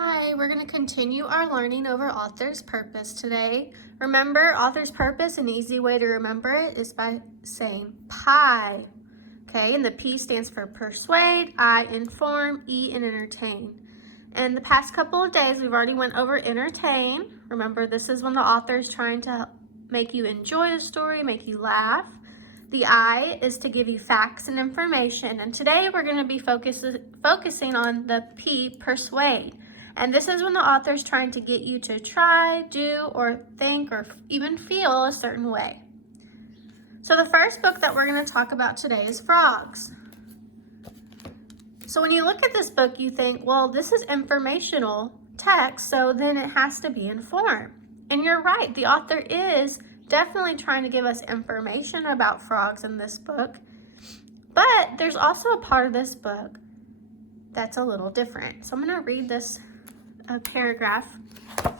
Hi, we're going to continue our learning over author's purpose today. Remember, author's purpose, an easy way to remember it is by saying PI. Okay, and the P stands for persuade, I inform, E in entertain. And the past couple of days, we've already went over entertain. Remember, this is when the author is trying to make you enjoy the story, make you laugh. The I is to give you facts and information. And today we're going to be focusing on the P, persuade. And this is when the author is trying to get you to try, do, or think, or even feel a certain way. So the first book that we're going to talk about today is Frogs. So when you look at this book, you think, well, this is informational text, so then it has to be in form. And you're right, the author is definitely trying to give us information about frogs in this book. But there's also a part of this book that's a little different. So I'm going to read this paragraph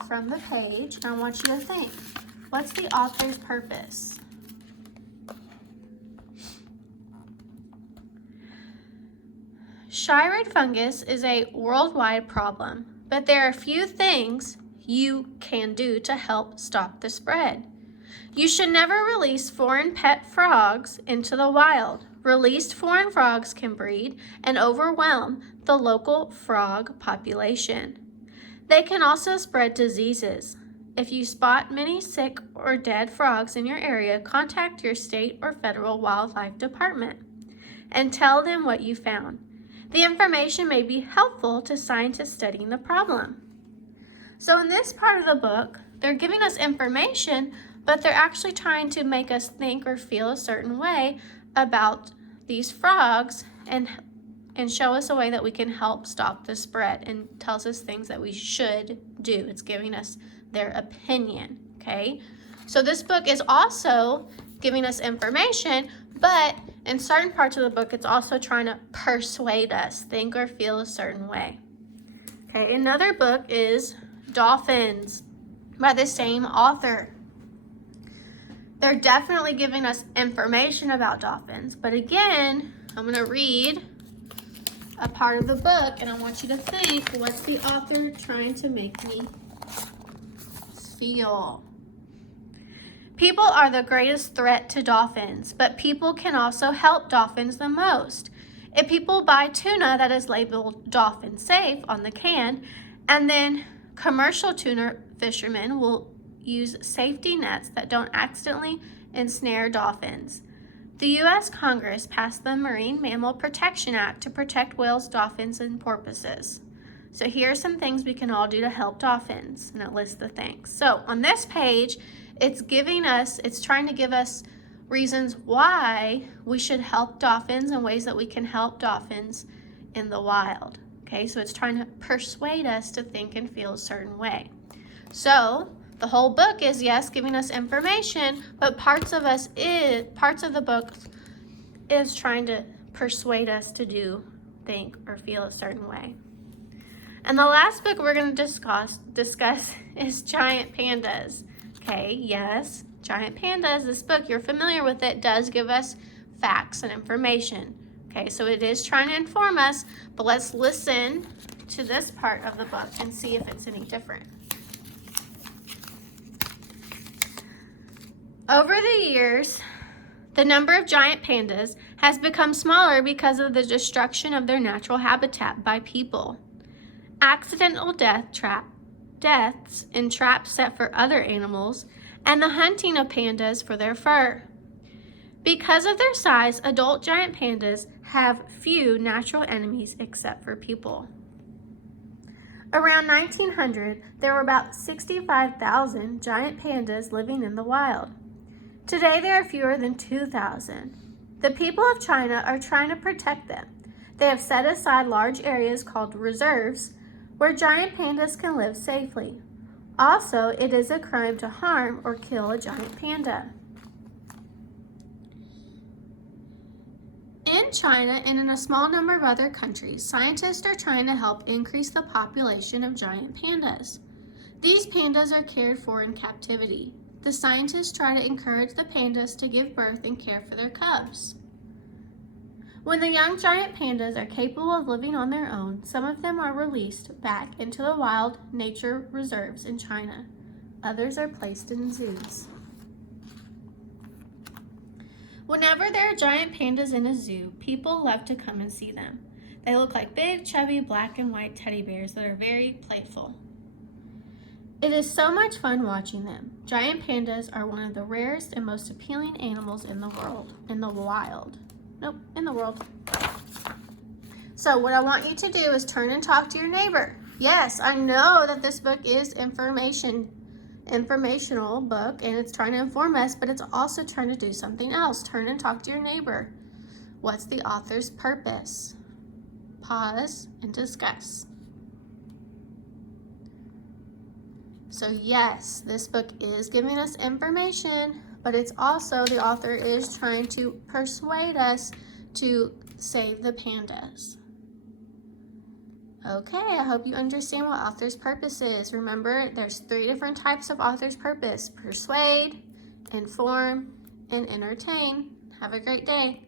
from the page, and I want you to think, what's the author's purpose? Shy-red fungus is a worldwide problem, but there are a few things you can do to help stop the spread. You should never release foreign pet frogs into the wild. Released foreign frogs can breed and overwhelm the local frog population. They can also spread diseases. If you spot many sick or dead frogs in your area, contact your state or federal wildlife department and tell them what you found. The information may be helpful to scientists studying the problem. So in this part of the book, they're giving us information, but they're actually trying to make us think or feel a certain way about these frogs and show us a way that we can help stop the spread, and tells us things that we should do. It's giving us their opinion, okay? So this book is also giving us information, but in certain parts of the book, it's also trying to persuade us, think or feel a certain way. Okay, another book is Dolphins by the same author. They're definitely giving us information about dolphins, but again, I'm going to read a part of the book, and I want you to think, what's the author trying to make me feel? People are the greatest threat to dolphins, but people can also help dolphins the most. If people buy tuna that is labeled dolphin safe on the can, and then commercial tuna fishermen will use safety nets that don't accidentally ensnare dolphins. The U.S. Congress passed the Marine Mammal Protection Act to protect whales, dolphins, and porpoises. So here are some things we can all do to help dolphins, and it lists the things. So on this page, it's trying to give us reasons why we should help dolphins and ways that we can help dolphins in the wild. Okay, so it's trying to persuade us to think and feel a certain way. So the whole book is, yes, giving us information, but parts of the book is trying to persuade us to do, think, or feel a certain way. And the last book we're going to discuss is Giant Pandas. Okay, yes, Giant Pandas, this book, you're familiar with it, does give us facts and information. Okay, so it is trying to inform us, but let's listen to this part of the book and see if it's any different. Over the years, the number of giant pandas has become smaller because of the destruction of their natural habitat by people. Accidental deaths in traps set for other animals, and the hunting of pandas for their fur. Because of their size, adult giant pandas have few natural enemies except for people. Around 1900, there were about 65,000 giant pandas living in the wild. Today, there are fewer than 2,000. The people of China are trying to protect them. They have set aside large areas called reserves where giant pandas can live safely. Also, it is a crime to harm or kill a giant panda. In China and in a small number of other countries, scientists are trying to help increase the population of giant pandas. These pandas are cared for in captivity. The scientists try to encourage the pandas to give birth and care for their cubs. When the young giant pandas are capable of living on their own, some of them are released back into the wild nature reserves in China. Others are placed in zoos. Whenever there are giant pandas in a zoo, people love to come and see them. They look like big, chubby, black and white teddy bears that are very playful. It is so much fun watching them. Giant pandas are one of the rarest and most appealing animals in the world. In the wild. Nope, in the world. So what I want you to do is turn and talk to your neighbor. Yes, I know that this book is informational book and it's trying to inform us, but it's also trying to do something else. Turn and talk to your neighbor. What's the author's purpose? Pause and discuss. So yes, this book is giving us information, but it's also, the author is trying to persuade us to save the pandas. Okay, I hope you understand what author's purpose is. Remember, there's 3 different types of author's purpose: persuade, inform, and entertain. Have a great day.